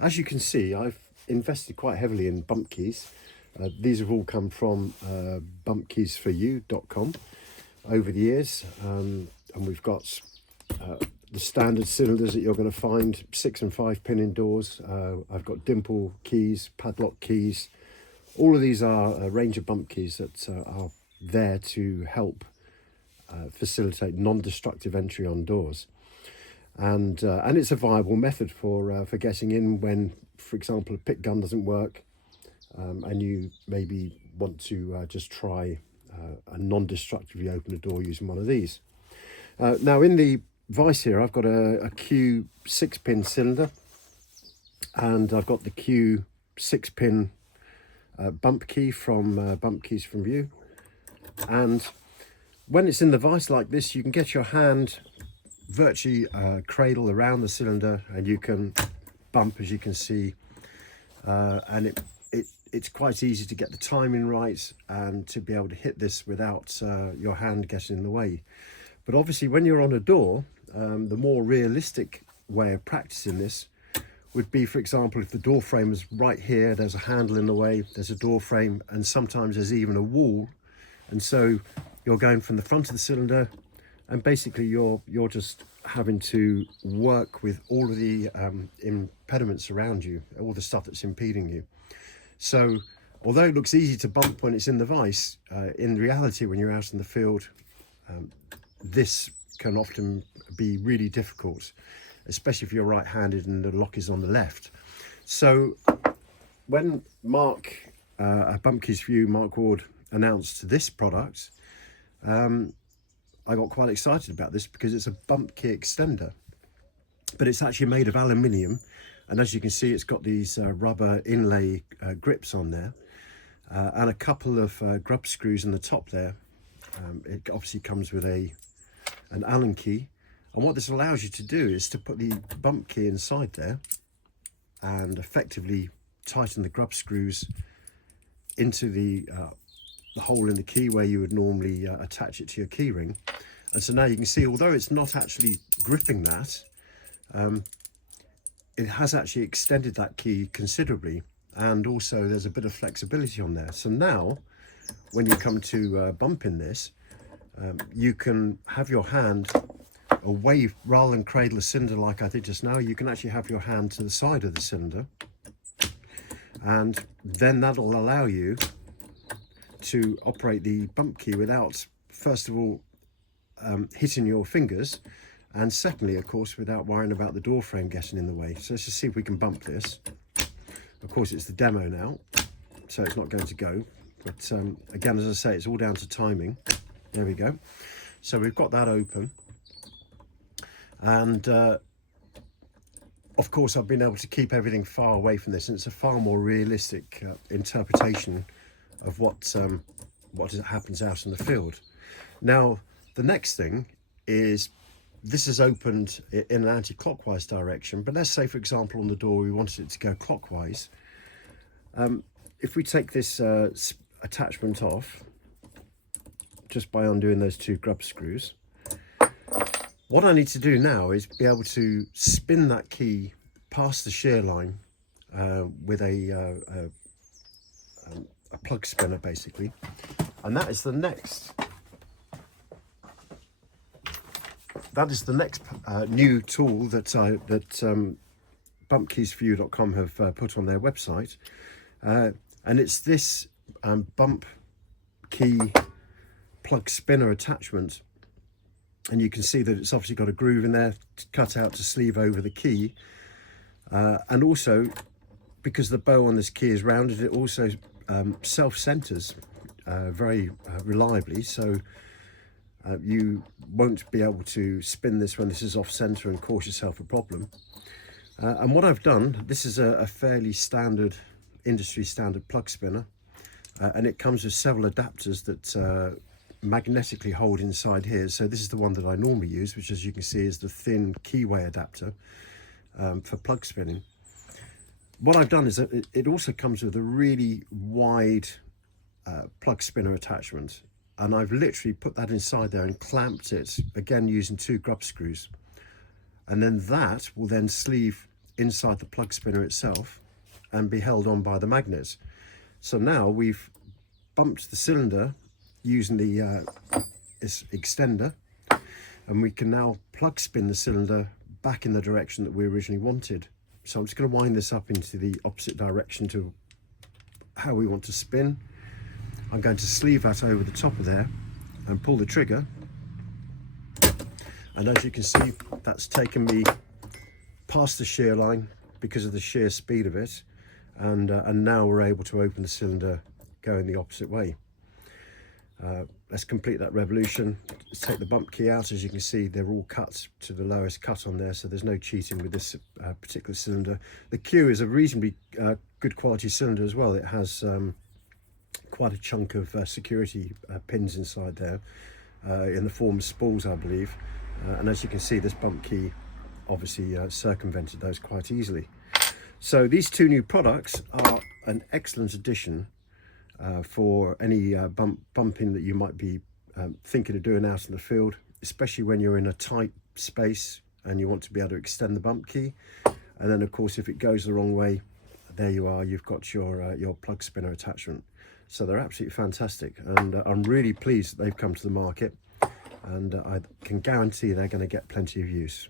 As you can see, I've invested quite heavily in bump keys. These have all come from BumpKeys4U.com over the years, and we've got the standard cylinders that you're going to find, 6 and 5 pin in doors. I've got dimple keys, padlock keys. All of these are a range of bump keys that are there to help facilitate non-destructive entry on doors. And it's a viable method for getting in when, for example, a pick gun doesn't work, and you maybe want to just try a non-destructively open a door using one of these. Now in the vise here, I've got a Q 6-pin cylinder, and I've got the Q 6-pin bump key from BumpKeys4U. And when it's in the vise like this, you can get your hand virtually cradle around the cylinder, and you can bump, as you can see, and it's quite easy to get the timing right and to be able to hit this without your hand getting in the way. But obviously when you're on a door, the more realistic way of practicing this would be, for example, if the door frame is right here, there's a handle in the way, there's a door frame, and sometimes there's even a wall, and so you're going from the front of the cylinder, and basically you're just having to work with all of the impediments around you, all the stuff that's impeding you. So although it looks easy to bump when it's in the vise, in reality when you're out in the field, this can often be really difficult, especially if you're right-handed and the lock is on the left. So when Mark, BumpKeys4U, Mark Ward, announced this product, I got quite excited about this because it's a bump key extender, but it's actually made of aluminium, and as you can see, it's got these rubber inlay grips on there, and a couple of grub screws in the top there. It obviously comes with an Allen key, and what this allows you to do is to put the bump key inside there and effectively tighten the grub screws into the hole in the key where you would normally attach it to your key ring. And so now you can see, although it's not actually gripping that, it has actually extended that key considerably, and also there's a bit of flexibility on there. So now when you come to bumping this, you can have your hand away, rather than cradle the cylinder like I did just now. You can actually have your hand to the side of the cylinder, and then that'll allow you to operate the bump key without, first of all, hitting your fingers, and secondly, of course, without worrying about the door frame getting in the way. So let's just see if we can bump this. Of course, it's the demo now, so it's not going to go, but again, as I say, it's all down to timing. There we go. So we've got that open, and of course I've been able to keep everything far away from this, and it's a far more realistic interpretation of what happens out in the field. Now the next thing is, this is opened in an anti-clockwise direction, but let's say, for example, on the door we wanted it to go clockwise. If we take this attachment off just by undoing those two grub screws, what I need to do now is be able to spin that key past the shear line with a plug spinner, basically, and that is the next new tool that BumpKeys4U.com have put on their website, and it's this bump key plug spinner attachment, and you can see that it's obviously got a groove in there cut out to sleeve over the key, and also because the bow on this key is rounded, it also self-centers very reliably, so you won't be able to spin this when this is off center and cause yourself a problem. And what I've done, this is a fairly standard, industry standard plug spinner, and it comes with several adapters that magnetically hold inside here. So this is the one that I normally use, which, as you can see, is the thin keyway adapter for plug spinning. What I've done is that it also comes with a really wide plug spinner attachment, and I've literally put that inside there and clamped it, again using two grub screws, and then that will then sleeve inside the plug spinner itself and be held on by the magnets. So now we've bumped the cylinder using the this extender, and we can now plug spin the cylinder back in the direction that we originally wanted. So I'm just going to wind this up into the opposite direction to how we want to spin. I'm going to sleeve that over the top of there and pull the trigger, and as you can see, that's taken me past the shear line because of the sheer speed of it, and now we're able to open the cylinder going the opposite way. Let's complete that revolution. Let's take the bump key out. As you can see, they're all cut to the lowest cut on there, so there's no cheating with this particular cylinder. The Q is a reasonably good quality cylinder as well. It has quite a chunk of security pins inside there in the form of spools, I believe, and as you can see, this bump key obviously circumvented those quite easily. So these two new products are an excellent addition for any bumping that you might be thinking of doing out in the field, especially when you're in a tight space and you want to be able to extend the bump key. And then of course, if it goes the wrong way, there you are, you've got your plug spinner attachment. So they're absolutely fantastic, and I'm really pleased that they've come to the market, and I can guarantee they're going to get plenty of use.